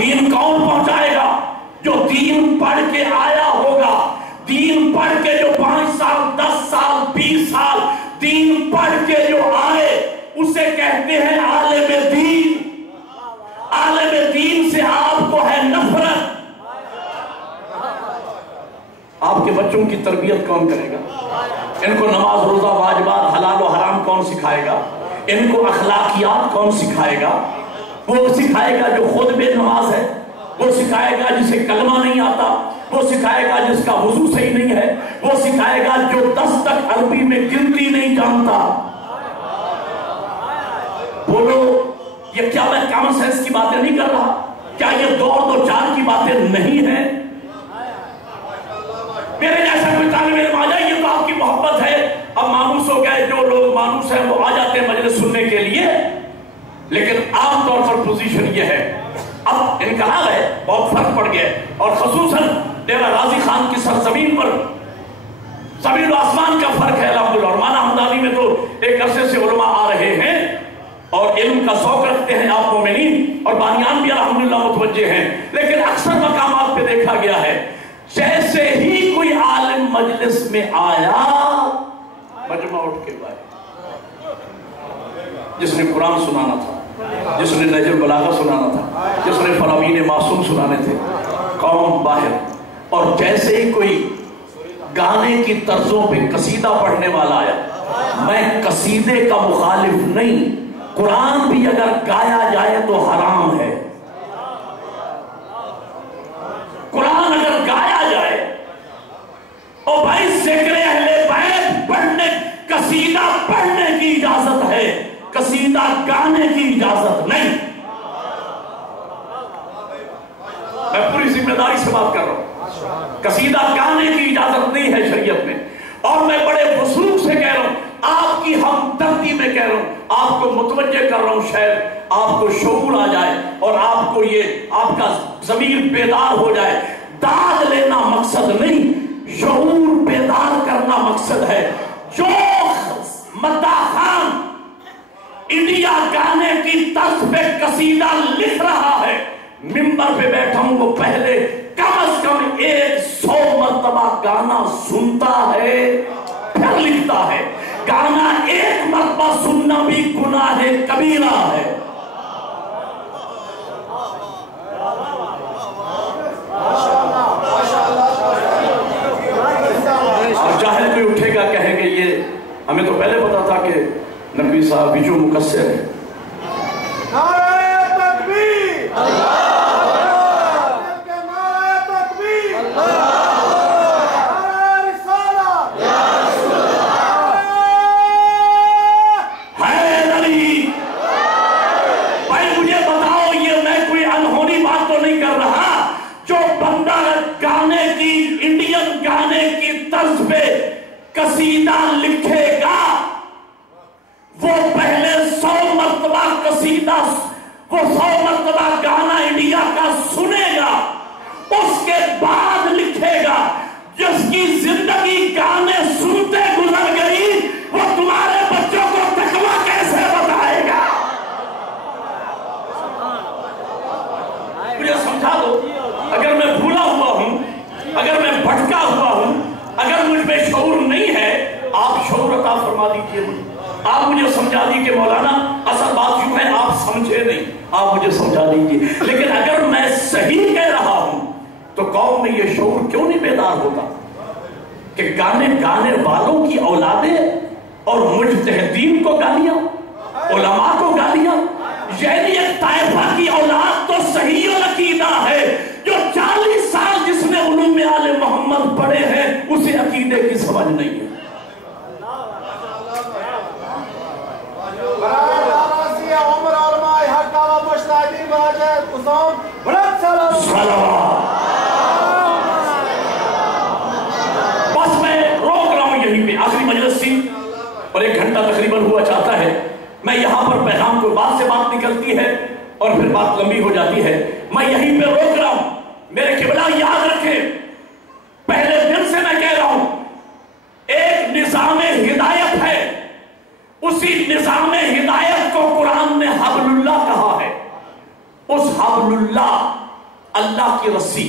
دین کون پہنچائے گا؟ جو دین پڑھ کے آیا ہوگا. دین پڑھ کے جو 5 سال 10 سال 20 سال دین پڑھ کے جو آئے اسے کہتے ہیں عالم دین. عالم دین سے آپ کو ہے نفرت. آپ کے بچوں کی تربیت کون کرے گا؟ ان کو نماز روزہ واجبات حلال و حرام کون سکھائے گا؟ ان کو اخلاقیات کون سکھائے گا؟ وہ سکھائے گا جو خود بے نماز ہے، وہ سکھائے گا جسے کلمہ نہیں آتا، وہ سکھائے گا جس کا وضو صحیح نہیں ہے، وہ سکھائے گا جو 10 تک عربی میں گنتی نہیں جانتا. بولو یہ کیا میں کامن سینس کی باتیں نہیں کر رہا؟ کیا یہ 2 اور 2 4 کی باتیں نہیں ہیں؟ میرے جیسا کوئی طالب علم آ جائے، یہ تو آپ کی محبت ہے. اب مانوس ہو گئے، جو لوگ مانوس ہیں وہ آ جاتے ہیں مجلس سننے کے لیے، لیکن عام طور پر پوزیشن یہ ہے. اب انقلاب ہے، بہت فرق پڑ گیا، اور خصوصاً ڈیرہ غازی خان کی سرزمین پر زمین و آسمان کا فرق ہے الحمدللہ. اور مانا ہمدانی میں تو ایک عرصے سے علماء آ رہے ہیں اور علم کا ذوق رکھتے ہیں آپ مومنین، اور بانیان بھی الحمدللہ متوجہ ہیں. لیکن اکثر مقامات پہ دیکھا گیا ہے جیسے ہی کوئی عالم مجلس میں آیا مجمع اٹھ کے گئے. جس نے قرآن سنانا تھا، جس نے نہج البلاغہ سنانا تھا، جس نے فراوین معصوم سنانے تھے، قوم باہر. اور جیسے ہی کوئی گانے کی طرزوں پہ قصیدہ پڑھنے والا آیا، میں قصیدے کا مخالف نہیں، قرآن بھی اگر گایا جائے تو حرام ہے. قرآن اگر گایا جائے، او بھائی ذکر اہل بیت پڑھنے، قصیدہ پڑھنے کی اجازت ہے، قصیدہ گانے کی اجازت نہیں. میں پوری ذمہ داری سے بات کر رہا ہوں. قصیدہ گانے کی اجازت نہیں ہے شریعت میں. اور میں بڑے وصول سے کہہ رہا ہوں، آپ کی ہمدردی میں کہہ رہا ہوں، آپ کو متوجہ کر رہا ہوں، شاید آپ کو شعور آ جائے اور آپ کو یہ آپ کا ضمیر بیدار ہو جائے. داد لینا مقصد نہیں، شعور بیدار کرنا مقصد ہے. جو مداح خان انڈیا گانے کی طرز پہ قصیدہ لکھ رہا ہے، ممبر پہ بیٹھا ہوں، وہ پہلے کم از کم 100 مرتبہ گانا سنتا ہے پھر لکھتا ہے. گانا 1 مرتبہ سننا بھی گناہ کبیرہ ہے. اور جاہل کوئی اٹھے گا کہیں گے یہ ہمیں تو پہلے پتا تھا کہ نبی صاحب بھی جو مقصر ہے. نعرہ تکبیر، قصیدہ لکھے گا وہ پہلے 100 مرتبہ قصیدہ، وہ 100 مرتبہ گانا انڈیا کا سنے گا، اس کے بعد لکھے گا. جس کی زندگی گانے سنتے گزر گئی وہ تمہارے بچوں کو تقویٰ کیسے بتائے گا؟ مجھے سمجھا دو. اگر میں بھولا ہوا ہوں، اگر میں بھٹکا ہوا ہوں، اگر مجھ میں شعور نہیں ہے، آپ شعور عطا فرما دیجئے مجھے. آپ مجھے سمجھا دی کہ مولانا اصل بات یوں ہے آپ سمجھے نہیں، آپ مجھے سمجھا دیجئے. لیکن اگر میں صحیح کہہ رہا ہوں تو قوم میں یہ شعور کیوں نہیں بیدار ہوتا کہ گانے گانے والوں کی اولادیں اور مجتہدین کو گالیاں، علماء کو گالیاں. یعنی ایک طائفہ کی اولاد تو صحیح العقیدہ ہے، جو 40 سال جس نے علوم آل محمد پڑھے ہیں اسے عقیدے کی سمجھ نہیں ہے. بس میں روک رہا ہوں یہیں پہ، آخری مجلس تھی اور 1 گھنٹہ تقریباً ہوا چاہتا ہے. میں یہاں پر پیغام کو بات سے بات نکلتی ہے اور پھر بات لمبی ہو جاتی ہے. میں یہیں پہ روک رہا ہوں. میرے قبلہ یاد رکھیں، پہلے دن سے میں کہہ رہا ہوں، ایک نظام ہدایت ہے، اسی نظام ہدایت کو قرآن نے حبل اللہ کہا ہے. اس حبل اللہ اللہ کی رسی،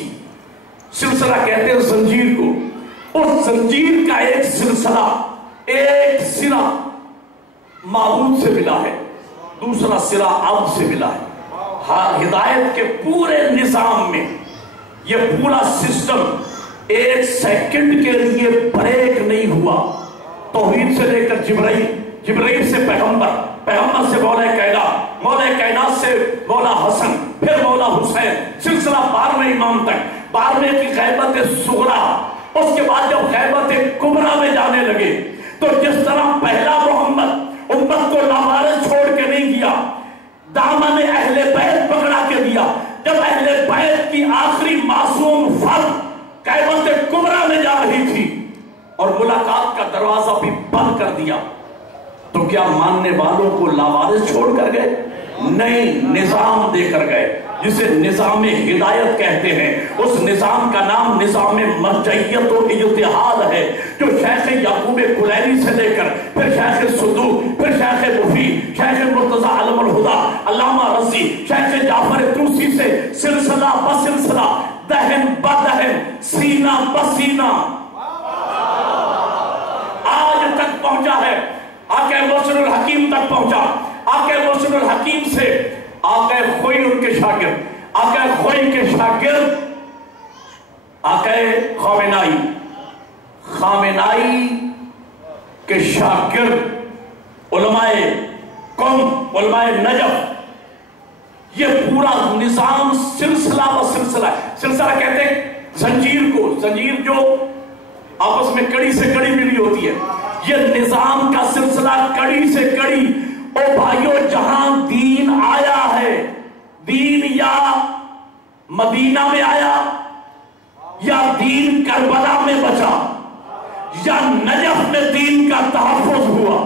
سلسلہ کہتے ہیں زنجیر کو، اس زنجیر کا ایک سلسلہ، ایک سرا معبود سے ملا ہے، دوسرا سرا عبد سے ملا ہے۔ ہاں، ہدایت کے پورے نظام میں یہ پورا سسٹم ایک سیکنڈ کے لیے بریک نہیں ہوا۔ توحید سے لے کر جبرائیل سے پیغمبر، پیغمبر سے مولا کائنات، مولا کائنات سے مولا حسن، پھر مولا حسین، سلسلہ 12ویں امام تک، 12ویں کی غیبت صغریٰ، اس کے بعد جب غیبت کبریٰ میں جانے لگے تو جس طرح پہلا محمد امت کو لاوارث چھوڑ کے نہیں گیا، دامن اہل بیت پکڑا کے دیا۔ جب اہل بیت کی آخری معصوم فرد غیبت کبریٰ میں جا رہی تھی اور ملاقات کا دروازہ بھی بند کر دیا، تو کیا ماننے والوں کو لاوارث چھوڑ کر گئے؟ نہیں، نظام دے کر گئے، جسے نظام ہدایت کہتے ہیں۔ اس نظام کا نام نظام مرجعیت و اتحاد ہے، جو شیخ یعقوب کلینی سے لے کر پھر شیخ صدوق، پھر شیخ مفید، شیخ مرتضی علم الہدی، علامہ رضی، شیخ جعفر طوسی سے سلسلہ بسلسلہ، دہن بدہن، سینہ بسینہ آج تک پہنچا ہے۔ آقا محسن الحکیم تک پہنچا۔ آقا محسن الحکیم سے آقا خوئی ان کے شاگرد، آقا خوئی کے شاگرد آقا خامنائی، خامنائی کے شاگرد علماء قوم، علماء نجف، یہ پورا نظام سلسلہ و سلسلہ ہے۔ سلسلہ کہتے ہیں زنجیر کو، زنجیر جو آپس میں کڑی سے کڑی ملی ہوتی ہے، یہ نظام کا سلسلہ کڑی سے کڑی۔ او بھائیو، جہاں دین آیا ہے، دین یا مدینہ میں آیا، یا دین کربلا میں بچا، یا نجف میں دین کا تحفظ ہوا۔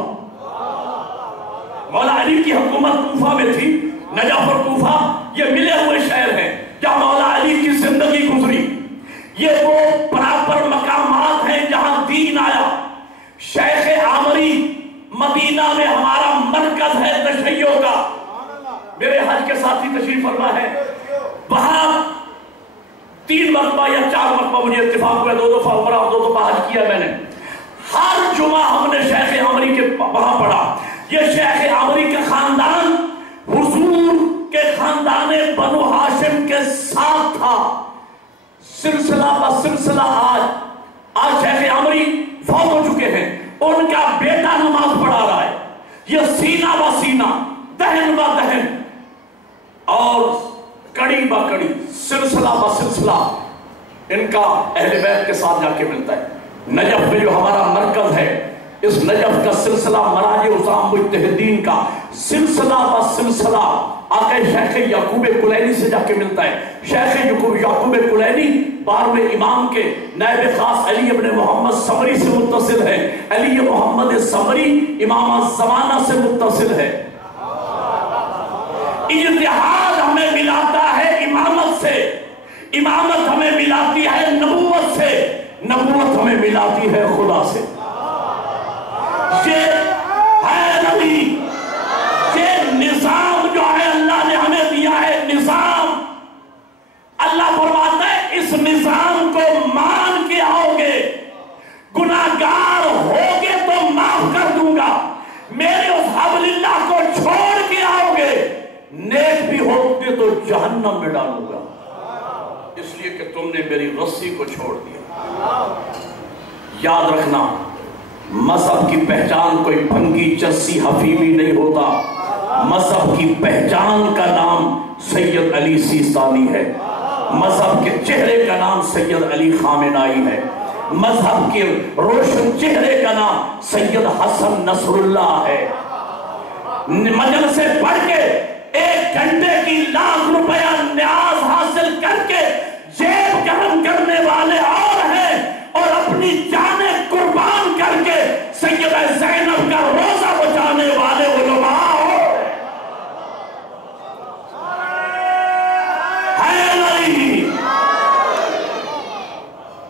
مولا علی کی حکومت کوفہ میں تھی، نجف اور کوفہ یہ ملے ہوئے شہر ہیں جہاں مولا علی کی زندگی گزری۔ یہ وہ برابر مقامات ہیں جہاں دین آیا۔ شیخ عامری مدینہ میں ہمارا مرکز ہے تشیع کا، میرے حج کے ساتھی تشریف فرما ہے، وہاں 3 مرتبہ یا 4 مرتبہ مجھے اتفاق ہوا، 2 دفعہ عمرہ اور 2 دفعہ حج کیا میں نے۔ ہر جمعہ ہم نے شیخ عامری کے وہاں پڑھا۔ یہ شیخ عامری کا خاندان حضور کے خاندان بنو ہاشم کے ساتھ تھا۔ سلسلہ بہ سلسلہ آج شیخ عامری فوت ہو چکے ہیں، ان کا بیٹا نماز پڑھا رہا ہے۔ یہ سینہ بہ سینہ، دہن بہ دہن اور کڑی بہ کڑی، سلسلہ بہ سلسلہ ان کا اہل بیت کے ساتھ جا کے ملتا ہے۔ نجف میں جو ہمارا مرکز ہے، اس نجف کا سلسلہ مراجع عظام مجتہدین کا سلسلہ بہ سلسلہ آقا شیخ یعقوب کلینی سے جا کے ملتا ہے۔ شیخ یعقوب کلینی 12ویں امام کے نائب خاص علی ابن محمد سمری سے متصل ہے۔ علی محمد سمری امام زمانہ سے متصل ہے۔ اتحاد ہمیں ملاتا ہے امامت سے، امامت ہمیں ملاتی ہے نبوت سے، نبوت ہمیں ملاتی ہے خدا سے۔ یہ ہے نبی، یہ نظام جو ہے اللہ نے ہمیں دیا ہے، نظام۔ اللہ فرماتا ہے اس نظام کو مان کے آؤ گے، گناہگار ہوگے تو معاف کر دوں گا، میرے اس حبل اللہ کو چھوڑ کے آؤ گے، نیک بھی ہوگے تو جہنم میں ڈالوں گا، اس لیے کہ تم نے میری رسی کو چھوڑ دیا۔ یاد رکھنا، مذہب کی پہچان کوئی بھنگی چرسی حفیظی نہیں ہوتا۔ مذہب کی پہچان کا نام سید علی سیستانی ہے، مذہب کے چہرے کا نام سید علی خامنائی ہے، مذہب کے روشن چہرے کا نام سید حسن نصر اللہ ہے۔ مجلس سے پڑھ کے 1 گھنٹے کی لاکھ روپیہ نیاز حاصل کر کے جیب گرم کرنے والے اور ہیں، اور اپنی جانیں قربان کر کے سیدہ زینب کا روزہ بچانے والے علماء ہو۔ ہے نہیں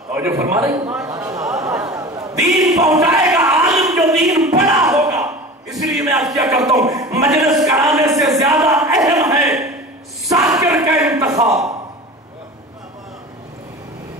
اور جو فرما رہی دین پہنچائے گا عالم جو دین پڑھا ہوگا۔ اس لیے میں آج کیا کرتا ہوں، مجلس کرانے سے زیادہ اہم ہے ذاکر کا انتخاب۔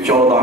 14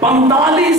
45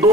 2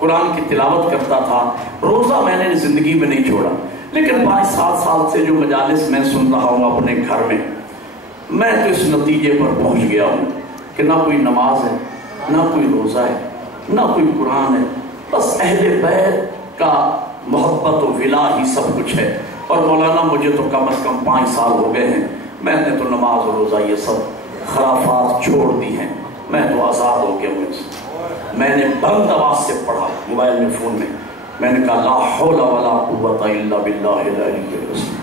قرآن کی تلاوت کرتا تھا. روزہ میں نے زندگی میں نہیں چھوڑا، لیکن 5-7 سال سے جو مجالس میں سن رہا ہوں اپنے گھر میں تو اس نتیجے پر پہنچ گیا ہوں کہ نہ کوئی نماز ہے، نہ کوئی روزہ ہے، نہ کوئی قرآن ہے، بس اہل بیت کا محبت و ولا ہی سب کچھ ہے. اور مولانا مجھے تو کم از کم 5 سال ہو گئے ہیں، میں نے تو نماز و روزہ یہ سب خرافات چھوڑ دی ہیں، میں تو آزاد ہو گیا ہوں. میں نے بلند آواز سے پڑھا موبائل میں، فون میں نے کہا لا حول ولا قوت الا باللہ العلی العظیم،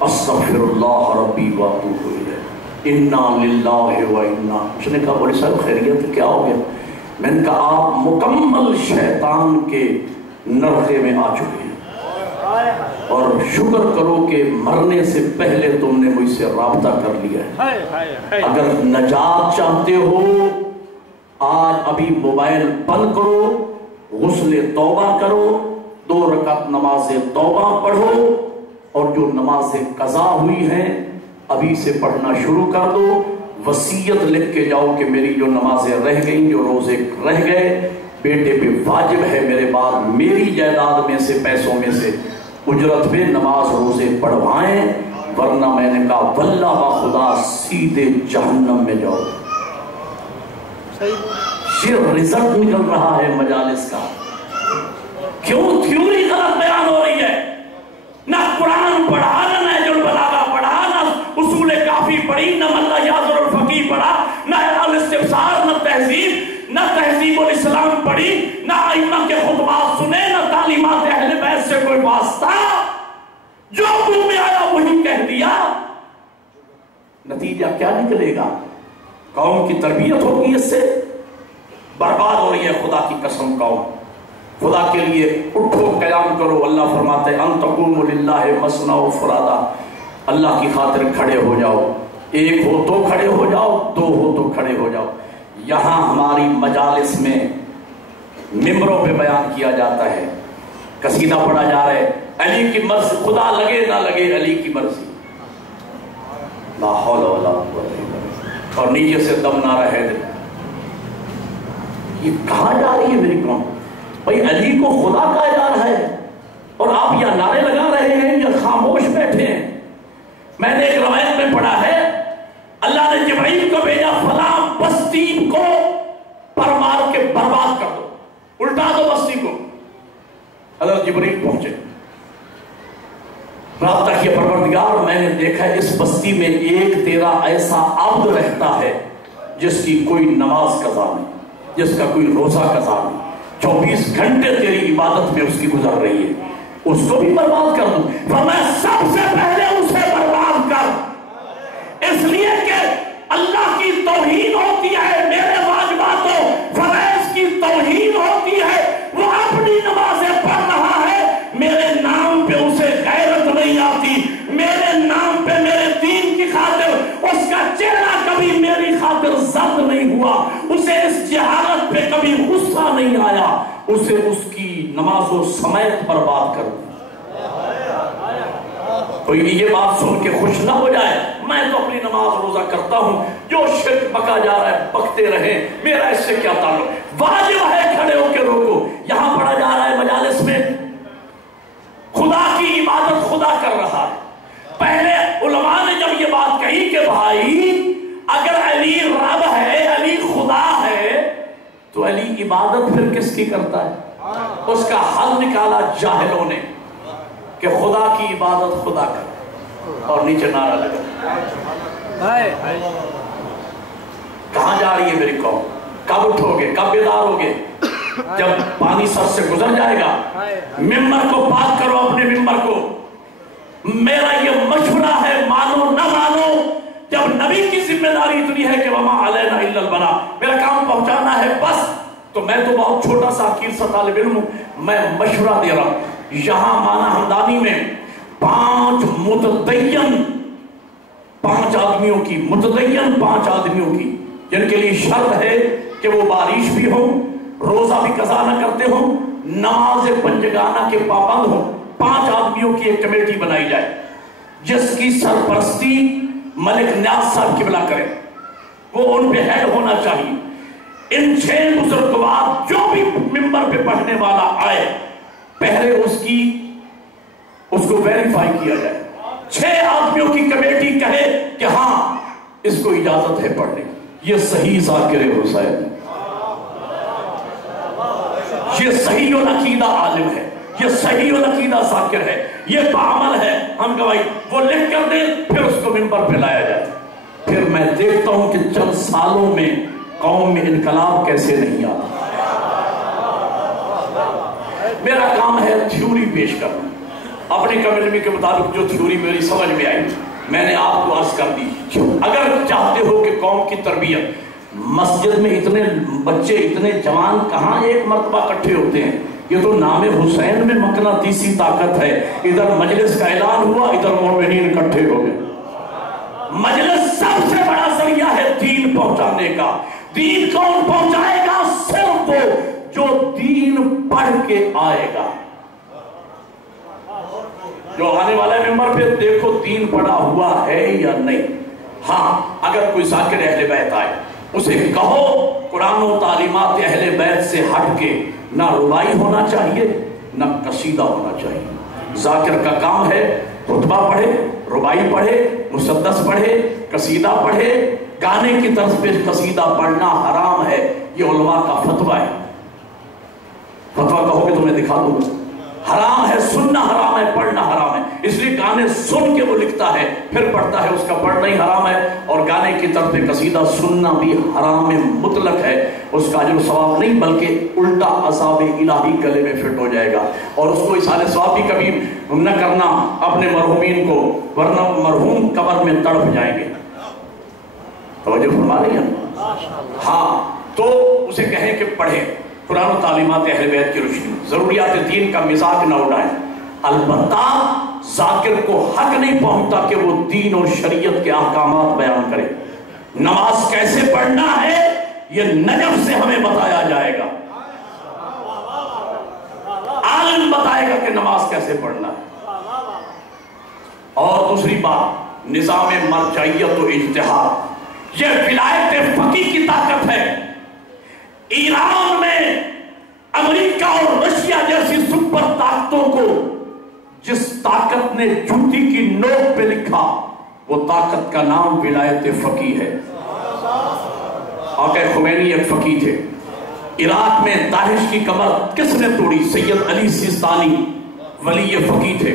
استغفر اللہ ربی واتوب الیہ، انا للہ و انا. اس نے کہا بولے صاحب خیریت کیا ہو گیا؟ میں نے کہا آپ مکمل شیطان کے نرخے میں آ چکے ہیں، اور شکر کرو کہ مرنے سے پہلے تم نے مجھ سے رابطہ کر لیا ہے. اگر نجات چاہتے ہو آج ابھی موبائل بند کرو، غسل توبہ کرو، 2 رکعت نماز توبہ پڑھو، اور جو نمازیں قضا ہوئی ہیں ابھی سے پڑھنا شروع کر دو. وصیت لکھ کے جاؤ کہ میری جو نمازیں رہ گئیں، جو روزے رہ گئے، بیٹے پہ واجب ہے میرے بعد میری جائیداد میں سے، پیسوں میں سے اجرت پہ نماز روزے پڑھوائیں، ورنہ میں نے کہا واللہ بخدا سیدھے جہنم میں جاؤ. یہ رزلٹ نکل رہا ہے مجالس کا. کیوں تھیوری غلط بیان ہو رہی ہے؟ نہ قرآن پڑھا، نہ نہج البلاغہ پڑھا، نہ اصول کافی پڑھی، نہ ملا یاسر الفقی پڑھا، نہ الاستبصار، نہ تہذیب الاسلام پڑھی، نہ ائمہ کے خطبات سنے، نہ تعلیمات اہل بیت سے کوئی واسطہ. جو منہ میں آیا وہی کہہ دیا. نتیجہ کیا نکلے گا؟ قوم کی تربیت ہوگی، اس سے برباد ہو رہی ہے. خدا کی قسم قوم، خدا کے لیے اٹھو، قیام کرو. اللہ فرماتے ہیں ان تقوموا للہ مثنی و فرادا، اللہ کی خاطر کھڑے ہو جاؤ. 1 ہو تو کھڑے ہو جاؤ، 2 ہو تو کھڑے ہو جاؤ. یہاں ہماری مجالس میں ممبروں پہ بیان کیا جاتا ہے، قصیدہ پڑھا جا رہا ہے، علی کی مرضی، خدا لگے نہ لگے علی کی مرضی، لا حول ولا قوت الا باللہ، اور نیچے سے دم نہ رہے دل. یہ کہاں جا رہی ہے میری قوم؟ بھائی علی کو خدا کہا جا رہا ہے اور آپ یا نعرے لگا رہے ہیں یا خاموش بیٹھے ہیں. میں نے ایک روایت میں پڑھا ہے اللہ نے جبرائیل کو بھیجا فلاں بستی کو پر مار کے برباد کر دو، الٹا دو بستی کو. حضرت جبرائیل پہنچے، رابطہ کیا پروردگار میں نے دیکھا اس بستی میں ایک تیرا ایسا عبد رہتا ہے جس کی کوئی نماز قضا نہیں، جس کا کوئی روزہ قضا نہیں، 24 گھنٹے تیری عبادت میں اس کی گزر رہی ہے، اس کو بھی برباد کر دوں. فرمایا سب سے پہلے اسے برباد کر، اس لیے کہ اللہ کی توہین ہوتی ہے میرے واجباتوں، فرائض کی توہین ہوتی ہے. وہ اپنی نمازیں پڑھ رہا ہے، میرے نام پہ اسے غیرت نہیں آتی، میرے نام پہ میرے دین کی خاطر اس کا چہرہ کبھی میری خاطر زرد نہیں ہوا، اسے اس جہالت پہ کبھی غصہ نہیں آیا، اسے اس کی نمازوں سمیت برباد کر دیا. کوئی یہ بات سن کے خوش نہ ہو جائے میں تو اپنی نماز روزہ کرتا ہوں، جو شرک پکا جا رہا ہے پکتے رہیں، میرا اس سے کیا تعلق. واجب ہے کھڑے ہو کے روکو. یہاں پڑھا جا رہا ہے مجالس میں خدا کی عبادت خدا کر رہا ہے. پہلے علماء نے جب یہ بات کہی کہ بھائی اگر علی رب ہے، علی خدا ہے، تو علی عبادت پھر کس کی کرتا ہے؟ اس کا حل نکالا جاہلوں نے کہ خدا کی عبادت خدا کر، اور نیچے نعرہ لگا. کہاں جا رہی ہے میری قوم؟ کب اٹھو گے؟ کب بیدار ہوگے؟ جب پانی سر سے گزر جائے گا. ممبر کو پاک کرو، اپنے ممبر کو. میرا یہ مشورہ ہے، مانو نہ مانو، جب نبی کی ذمہ داری اتنی ہے کہ وما علینا الا البلاغ، میرا کام پہنچانا ہے بس، تو میں تو بہت چھوٹا سا حقیر سا طالب علم ہوں، میں مشورہ دے رہا ہوں. یہاں مانا ہمدانی میں 5 متدین 5 آدمیوں کی، متدین 5 آدمیوں کی، جن کے لیے شرط ہے کہ وہ بارش بھی ہو، روزہ بھی قضا نہ کرتے ہوں، نماز پنجگانہ کے پابند ہوں. 5 آدمیوں کی ایک کمیٹی بنائی جائے جس کی سرپرستی ملک نیاز صاحب قبلہ کرے، وہ ان پہ ہیڈ ہونا چاہیے. ان 6 بزرگوار جو بھی ممبر پہ پڑھنے والا آئے پہلے اس کو ویریفائی کیا جائے. 6 آدمیوں کی کمیٹی کہے کہ ہاں اس کو اجازت ہے پڑھنے. یہ صحیح ذاکر حسین، یہ صحیح العقیدہ عالم ہے، یہ صحیح العقیدہ ذاکر ہے، یہ بعمل ہے. ہم گواہی وہ لکھ کر دیں، پھر اس کو ممبر پہ لایا جائے. پھر میں دیکھتا ہوں کہ چند سالوں میں قوم میں انقلاب کیسے نہیں آتا. میرا کام ہے تھیوری پیش کرنا اپنی کمیونٹی کے مطابق، جو تھیوری میری سمجھ میں آئی میں نے آپ کو عرض کر دی. اگر چاہتے ہو کہ قوم کی تربیت، مسجد میں اتنے بچے اتنے جوان کہاں ایک مرتبہ اکٹھے ہوتے ہیں. یہ تو نام حسین میں مقناطیسی طاقت ہے. ادھر مجلس کا اعلان ہوا، ادھر مومنین اکٹھے ہو گئے. مجلس سب سے بڑا ذریعہ ہے دین پہنچانے کا. دین کون پہنچائے گا؟ صرف وہ جو دین پڑھ کے آئے گا. جو آنے والے ممبر پہ دیکھو دین پڑھا ہوا ہے یا نہیں. ہاں اگر کوئی ذاکر اہل بیت آئے اسے کہو قرآن و تعلیمات اہل بیت سے ہٹ کے نہ ربائی ہونا چاہیے نہ قصیدہ ہونا چاہیے. ذاکر کا کام ہے خطبہ پڑھے، ربائی پڑھے، مسدس پڑھے، قصیدہ پڑھے. گانے کی طرز پہ قصیدہ پڑھنا حرام ہے. یہ علماء کا فتویٰ ہے. فتویٰ کہو کہ تمہیں دکھا دوں. حرام ہے، سننا حرام ہے، پڑھنا حرام ہے. اس لیے گانے سن کے وہ لکھتا ہے پھر پڑھتا ہے، اس کا پڑھنا ہی حرام ہے. اور گانے کی طرف قصیدہ سننا بھی حرام مطلق ہے. اس کا اجر و ثواب نہیں بلکہ الٹا عذاب الہی گلے میں فٹ ہو جائے گا. اور اس کو اصال ثواب بھی کبھی نہ کرنا اپنے مرحومین کو، ورنہ مرحوم قبر میں تڑپ جائیں گے. توجہ فرما رہی ہیں؟ ہاں تو اسے کہیں کہ پڑھے قرآن و تعلیمات اہل بیت کی روشنی، ضروریات دین کا مزاج نہ اڑائیں. البتہ ذاکر کو حق نہیں پہنچتا کہ وہ دین اور شریعت کے احکامات بیان کرے. نماز کیسے پڑھنا ہے یہ نجف سے ہمیں بتایا جائے گا. عالم بتائے گا کہ نماز کیسے پڑھنا ہے. اور دوسری بات، نظام مرجعیت و اجتہاد، یہ ولایت فقیہ کی طاقت ہے. ایران میں امریکہ اور رشیا جیسی سپر طاقتوں کو جس طاقت نے جوتی کی نوک پہ لکھا وہ طاقت کا نام ولایت فقیہ ہے. آقا خمینی ایک فقیہ تھے. عراق میں داعش کی کمر کس نے توڑی؟ سید علی سیستانی ولی فقیہ تھے.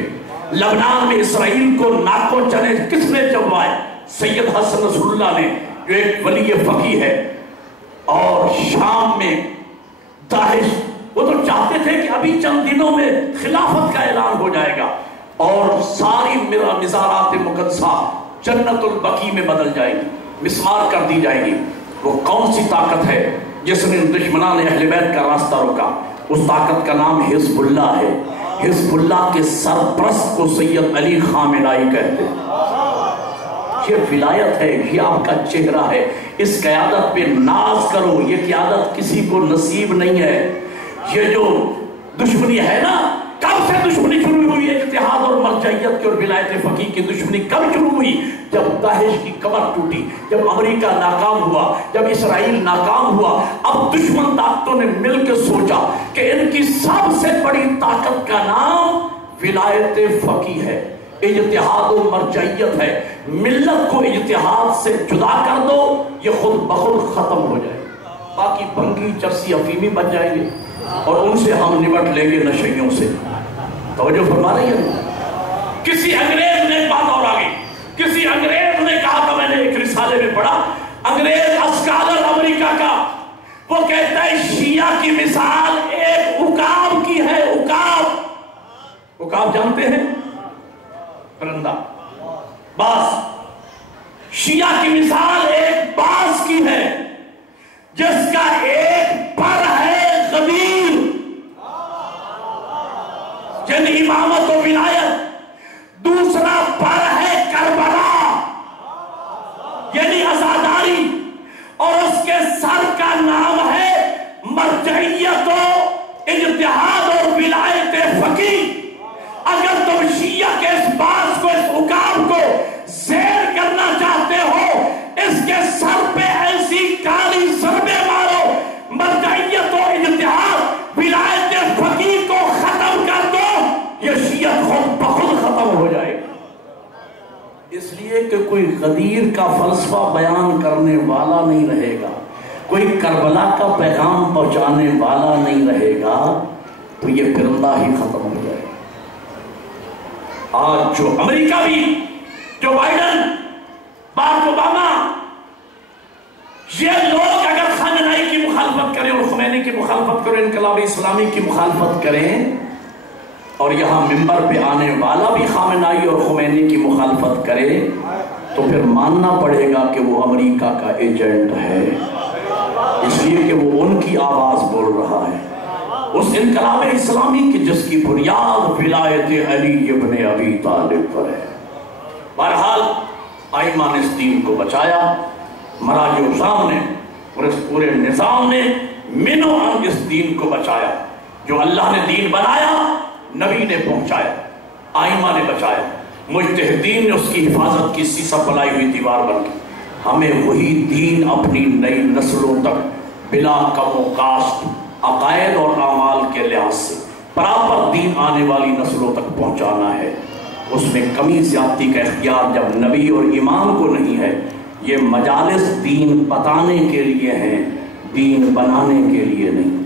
لبنان میں اسرائیل کو ناکوں چنے کس نے چبوائے؟ سید حسن نصر اللہ نے، جو ایک ولی فقیہ ہے. اور شام میں داعش، وہ تو چاہتے تھے کہ ابھی چند دنوں میں خلافت کا اعلان ہو جائے گا اور ساری مزارات مقدسہ جنت البقیع میں بدل جائے گی، مسمار کر دی جائے گی. وہ کون سی طاقت ہے جس نے دشمنان اہل بیت کا راستہ روکا؟ اس طاقت کا نام حزب اللہ ہے. حزب اللہ کے سرپرست کو سید علی خامنائی کہتے ہیں. یہ ولایت ہے، یہ آپ کا چہرہ ہے. اس قیادت پہ ناز کرو. یہ قیادت کسی کو نصیب نہیں ہے. یہ جو دشمنی ہے نا، کب سے دشمنی شروع ہوئی؟ اتحاد اور مرجعیت کی اور ولایت فقیہ کی دشمنی کب شروع ہوئی؟ جب داعش کی کمر ٹوٹی، جب امریکہ ناکام ہوا، جب اسرائیل ناکام ہوا. اب دشمن طاقتوں نے مل کے سوچا کہ ان کی سب سے بڑی طاقت کا نام ولایت فقیہ ہے، اجتہاد و مرجعیت ہے. ملت کو اجتہاد سے جدا کر دو، یہ خود بخود ختم ہو جائے. باقی بنگی چرسی افیمی بچ جائیں گے اور ان سے ہم نمٹ لیں گے نشیوں سے. توجہ فرما رہی ہے؟ کسی انگریز نے بات اور آگئی، کسی انگریز نے کہا تھا، میں نے ایک رسالے میں پڑھا، انگریز اسکالر امریکہ کا، وہ کہتا ہے شیعہ کی مثال ایک عقاب کی ہے. عقاب، عقاب جانتے ہیں؟ پرندہ، باز. شیعہ کی مثال ایک باز کی ہے جس کا ایک پر ہے غدیر، یعنی امامت و ولایت، دوسرا پر ہے کربلا یعنی عزاداری، اور اس کے سر کا نام ہے مرجعیت و اجتہاد اور ولایت فقیہ. اگر تم شیعہ کے اس باز کو، اس عقاب کو زیر کرنا چاہتے ہو، اس کے سر پہ ایسی کالی ضربیں مارو اس لیے کہ کوئی غدیر کا فلسفہ بیان کرنے والا نہیں رہے گا، کوئی کربلا کا پیغام پہنچانے والا نہیں رہے گا، تو یہ پرندہ ہی ختم ہو جائے گا۔ آج جو امریکہ بھی، جو بائیڈن، باراک اوباما، یہ لوگ اگر خامنائی کی مخالفت کریں اور خمینی کی مخالفت کریں، انقلاب اسلامی کی مخالفت کریں، اور یہاں ممبر پہ آنے والا بھی خامنائی اور خمینی کی مخالفت کرے، تو پھر ماننا پڑے گا کہ وہ امریکہ کا ایجنٹ ہے، اس لیے کہ وہ ان کی آواز بول رہا ہے، اس انقلاب اسلامی کی جس کی بنیاد ولایت علی ابن ابی طالب پر ہے۔ بہرحال ائمہ نے اس دین کو بچایا، مراجع الزام نے اور اس پورے نظام نے منو عن اس دین کو بچایا۔ جو اللہ نے دین بنایا، نبی نے پہنچایا، ائمہ نے بچایا، مجتہدین نے اس کی حفاظت کی، سیسا بنائی ہوئی دیوار بن کے ہمیں وہی دین اپنی نئی نسلوں تک بلا کم و کاسٹ عقائد اور اعمال کے لحاظ سے برابر دین آنے والی نسلوں تک پہنچانا ہے۔ اس میں کمی زیادتی کا اختیار جب نبی اور امام کو نہیں ہے، یہ مجالس دین بتانے کے لیے ہیں، دین بنانے کے لیے نہیں۔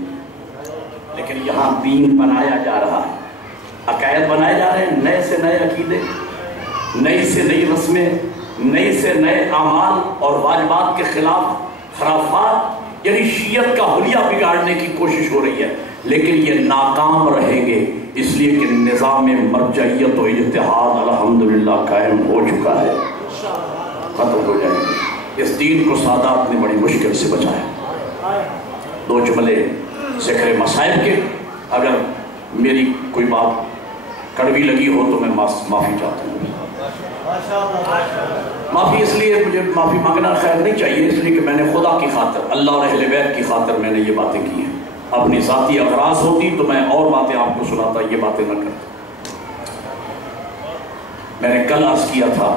لیکن یہاں دین بنایا جا رہا ہے، عقائد بنائے جا رہے ہیں، نئے سے نئے عقیدے، نئی سے نئی رسمیں، نئے سے نئے اعمال اور واجبات کے خلاف خرافات، یعنی شیعت کا حلیہ بگاڑنے کی کوشش ہو رہی ہے، لیکن یہ ناکام رہیں گے، اس لیے کہ نظام مرجعیت و اجتہاد الحمدللہ قائم ہو چکا ہے، ختم ہو جائے گی۔ اس دین کو سادات نے بڑی مشکل سے بچایا۔ دو جملے ذکر مصائب کے، اگر میری کوئی بات کڑوی لگی ہو تو میں معافی چاہتا ہوں۔ معافی اس لیے مجھے معافی مانگنا خیر نہیں چاہیے، اس لیے کہ میں نے خدا کی خاطر، اللہ اور اہل بیت کی خاطر میں نے یہ باتیں کی ہیں۔ اپنی ذاتی اغراض ہوتی تو میں اور باتیں آپ کو سناتا، یہ باتیں نہ کرتا۔ میں نے کل عرض کیا تھا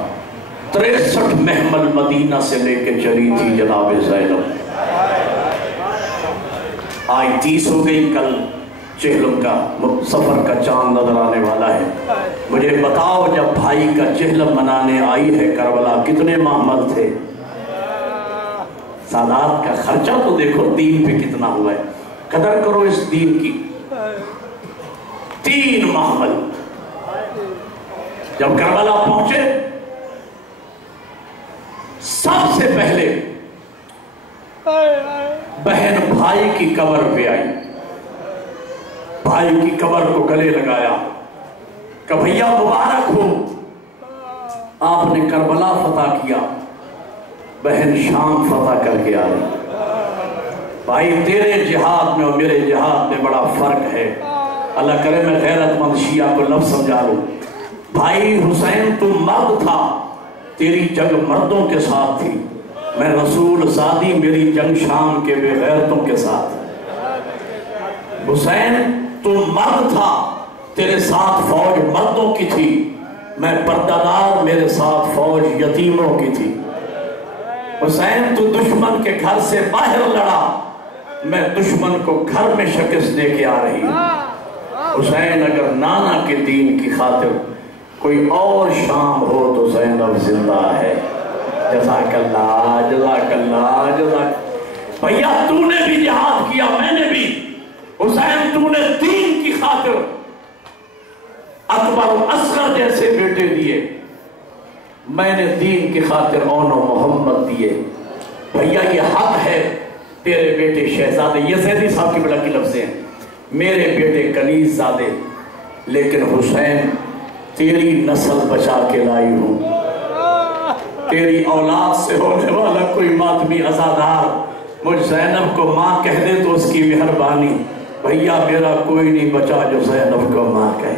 63 محمل مدینہ سے لے کے چلی تھی جناب زینب، آج 30 ہو گئی، کل چہلم کا سفر کا چاند نظر آنے والا ہے۔ مجھے بتاؤ جب بھائی کا چہلم منانے آئی ہے کربلا کتنے محمل تھے؟ سادات کا خرچہ تو دیکھو دین پہ کتنا ہوا ہے، قدر کرو اس دین کی۔ 3 محمل جب کربلا پہنچے، سب سے پہلے بہن بھائی کی قبر پہ آئی، بھائی کی قبر کو گلے لگایا کہ بھیا مبارک ہو، آپ نے کربلا فتح کیا، بہن شام فتح کر کے آئی۔ بھائی تیرے جہاد میں اور میرے جہاد میں بڑا فرق ہے، اللہ کرے میں غیرت مند شیعہ کو لفظ سمجھا لوں۔ بھائی حسین تو مرد تھا، تیری جنگ مردوں کے ساتھ تھی، میں رسول زادی، میری جنگ شام کے بے غیرتوں کے ساتھ۔ حسین تو مرد تھا، تیرے ساتھ فوج مردوں کی تھی، میں پردہ، میرے ساتھ فوج یتیموں کی تھی۔ حسین تو دشمن کے گھر سے باہر لڑا، میں دشمن کو گھر میں شکست دے کے آ رہی ہوں۔ حسین اگر نانا کے دین کی خاطر کوئی اور شام ہو تو زینب زندہ ہے۔ جزاک اللہ، جزاک اللہ، جزاک۔ بھیا تو نے بھی جہاد کیا، میں نے بھی۔ حسین تو نے دین کی خاطر اکبر و اصغر جیسے بیٹے دیے، میں نے دین کی خاطر اون و محمد دیے۔ بھیا یہ حق ہے، تیرے بیٹے شہزادے، یہ زیدی صاحب کی بلا کی لفظ ہیں، میرے بیٹے کنیز زادے، لیکن حسین تیری نسل بچا کے لائی ہوں، تیری اولاد سے ہونے والا کوئی ماتمی عزادار مجھ زینب کو ماں کہہ دے تو اس کی مہربانی۔ بھیا میرا کوئی نہیں بچا جو زینب کو ماں کہے۔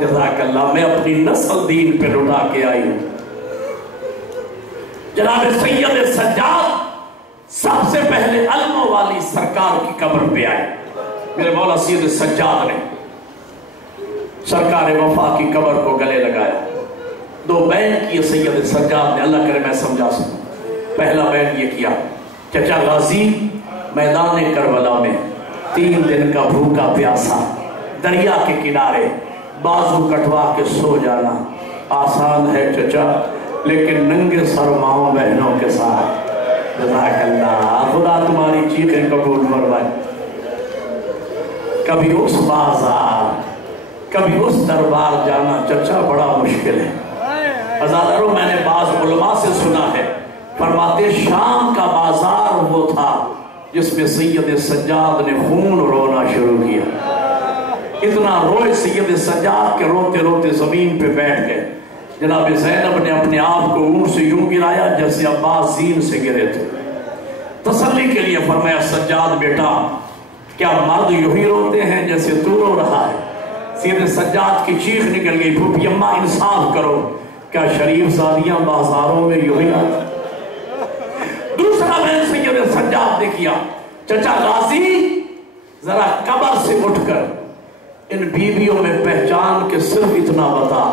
جزاک اللہ، میں اپنی نسل دین پہ لٹا کے آئی ہوں۔ جناب سید سجاد سب سے پہلے علموں والی سرکار کی قبر پہ آئے، میرے مولا سید سجاد نے سرکار وفا کی قبر کو گلے لگایا، 2 بین کیے سید سجاد نے، اللہ کرے میں سمجھا سکوں۔ پہلا بین یہ کیا، چچا غازی میدان کربلا میں 3 دن کا بھوکا پیاسا، دریا کے کنارے بازو کٹوا کے سو جانا آسان ہے چچا، لیکن ننگے سر ماؤں بہنوں کے ساتھ. جزاک اللہ. خدا تمہاری چیخیں قبول فرمائے. کبھی اس بازار کبھی اس دربار جانا چچا بڑا مشکل ہے. عزیزانو میں نے بعض علماء سے سنا ہے فرماتے شام کا بازار وہ تھا جس میں سید سجاد نے خون رونا شروع کیا. اتنا روئے سید سجاد کے روتے روتے زمین پہ بیٹھ گئے. جناب زینب نے اپنے آپ کو اونٹ سے یوں گرایا جیسے عباس زین سے گرے تھے. تسلی کے لیے فرمایا سجاد بیٹا کیا مرد یوں ہی روتے ہیں جیسے تو رو رہا ہے؟ سید سجاد کی چیخ نکل گئی پھوپھی اماں انصاف کرو کیا شریف زادیاں بازاروں میں یوں ہی آتی؟ دوسرا بہن سید سجاد نے کیا چچا غازی ذرا قبر سے اٹھ کر ان بیویوں میں پہچان کے صرف اتنا بتا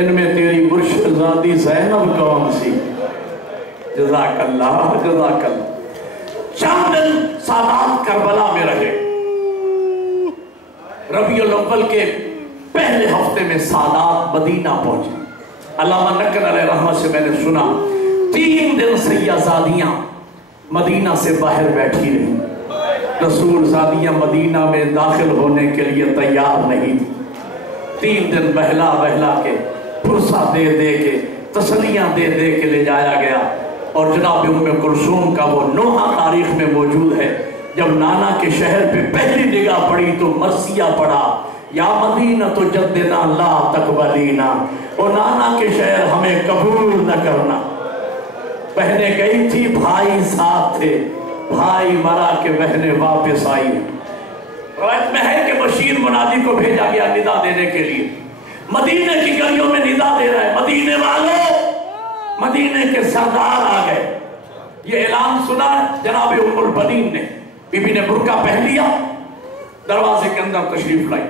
ان میں تیری مرشد زادی زینب کون سی؟ جزاک اللہ جزاک اللہ. چند دن سادات کربلا میں رہے. ربیع الاول کے پہلے ہفتے میں سادات مدینہ پہنچے. علامہ نقل علیہ رحمہ سے میں نے سنا 3 دن سیدزادیاں مدینہ سے باہر بیٹھی رہی. رسول زادیاں مدینہ میں داخل ہونے کے لیے تیار نہیں تھی. 3 دن بہلا بہلا کے پرسہ دے دے کے تسلیاں دے دے کے لے جایا گیا. اور جناب ام کلثوم کا وہ نوحہ تاریخ میں موجود ہے جب نانا کے شہر پہ پہلی نگاہ پڑی تو مرثیہ پڑا یا مدینہ تو جدنا لا تقبلینا. او نانا کے شہر ہمیں قبول نہ کرنا. بہنیں گئی تھی بھائی ساتھ تھے بھائی مرا کے بہنیں واپس آئی. روایت میں ہے کہ بشیر منادی کو بھیجا گیا ندا دینے کے لیے. مدینے کی گلیوں میں ندا دے رہا ہے مدینے والوں مدینے کے سردار آ گئے. یہ اعلان سنا جناب ام البنین نے. بی بی نے برقع پہن لیا دروازے کے اندر تشریف لائی.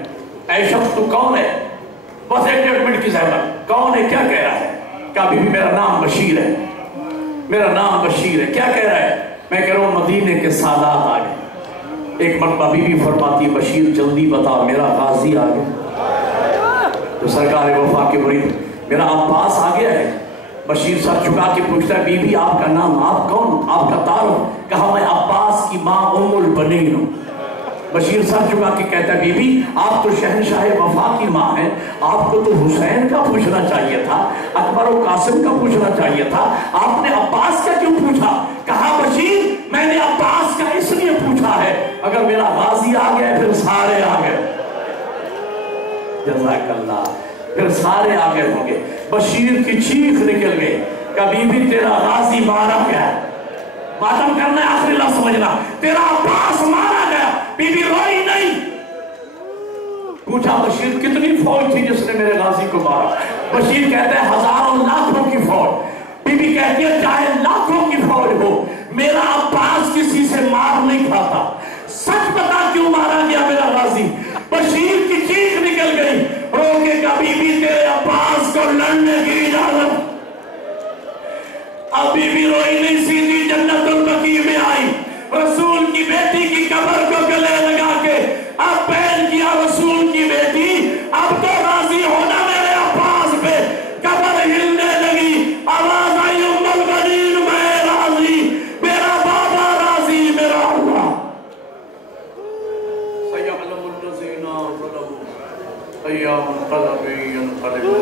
اے شخص تو کون ہے؟ بس 1.5 منٹ کی زحمت. کون ہے کیا کہہ رہا ہے؟ کہا بی بی میرا نام بشیر ہے میرا نام بشیر ہے. کیا کہہ رہا ہے؟ میں کہہ رہا ہوں مدینے کے سادات آ گئے. ایک مرتبہ بی بی فرماتی بشیر جلدی بتا میرا غازی آ گیا. تو سرکار وفا کے مرید میرا عباس آ گیا ہے. بشیر سر چکا کے پوچھتا ہے بی بی آپ کا نام آپ کون آپ کا تعارف؟ کہا میں عباس کی ماں ام البنین ہوں. بشیر سر چکا کے کہتا ہے بی بی آپ تو شہنشاہ وفا کی ماں ہیں آپ کو تو حسین کا پوچھنا چاہیے تھا اکبر و قاسم کا پوچھنا چاہیے تھا آپ نے عباس کا کیوں پوچھا؟ کہا بشیر میں نے عباس کا اس لیے پوچھا ہے اگر میرا غازی آ گیا پھر سارے آ گئے. جزاک اللہ. پھر سارے آگے ہوں گے. بشیر کی چیخ نکل گئی کبھی بھی تیرا غازی مارا گیا. ماتم کرنا ہے آخری لفظ سمجھنا تیرا عباس مارا گیا. بی بی روئی نہیں. پوچھا بشیر کتنی فوج تھی جس نے میرے غازی کو مارا؟ بشیر کہتا ہے ہزاروں لاکھوں کی فوج. بی بی کہتی ہے چاہے لاکھوں کی فوج ہو میرا عباس کسی سے مار نہیں کھاتا. سچ بتا کیوں مارا گیا میرا غازی؟ بشیر کی چیخ نکل گئی رو کے کبھی بھی تیرے عباس کو لڑنے کی اجازت. ابھی بھی روئی نہیں سیدھی جنت البقیع میں آئی. رسول کی بیٹی کی قبر کو گلے لگا کے اب پہن کیا رسول کی بیٹی اب تو راضی ہونا میرے عباس پہ. قبر ہلنے لگی آواز آئی ام البنین میں راضی میرا بابا راضی میرا اللہ. سیعلم الذین ظلموا أَيَّ مُنْقَلَبٍ يَنْقَلِبُونَ